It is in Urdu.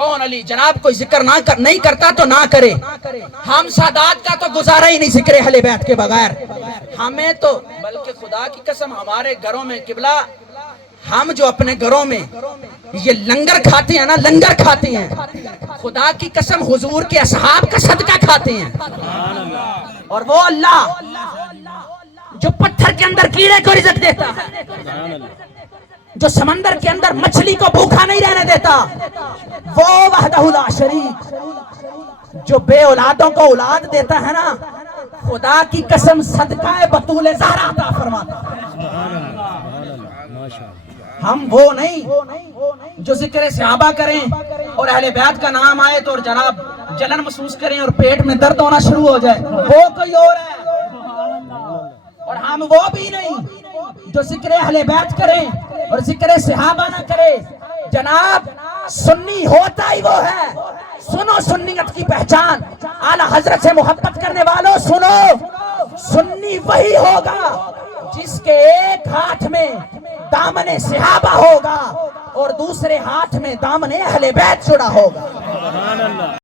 کون علی جناب کوئی ذکر نہیں کرتا تو نہ کرے. ہم سادات کا تو گزارا ہی نہیں ذکر اہل بیت کے بغیر. ہمیں تو بلکہ خدا کی قسم ہمارے گھروں میں قبلہ ہم جو اپنے گھروں میں یہ لنگر کھاتے ہیں نا، لنگر کھاتے ہیں، خدا کی قسم حضور کے اصحاب کا صدقہ کھاتے ہیں. اور وہ اللہ جو پتھر کے اندر کیڑے کو رزق دیتا ہے، جو سمندر کے اندر مچھلی کو بھوکا نہیں رہنے دیتا، وہ وحدہ لا شریک جو بے اولادوں کو اولاد دیتا ہے نا، خدا کی قسم صدقہ بطول زہرا عطا فرماتا ہے. ہم وہ نہیں جو ذکر صحابہ کریں اور اہل بیت کا نام آئے تو اور جناب جلن محسوس کریں اور پیٹ میں درد ہونا شروع ہو جائے، وہ کوئی اور ہے. اور ہم وہ بھی نہیں جو ذکر اہل بیت کریں اور ذکر صحابہ نہ کرے. جناب سنی ہوتا ہی وہ ہے. سنو سنیت کی پہچان، اعلی حضرت سے محبت کرنے والوں سنو، سنی وہی ہوگا جس کے ایک ہاتھ میں دامن صحابہ ہوگا اور دوسرے ہاتھ میں دامن اہل بیت جڑا ہوگا.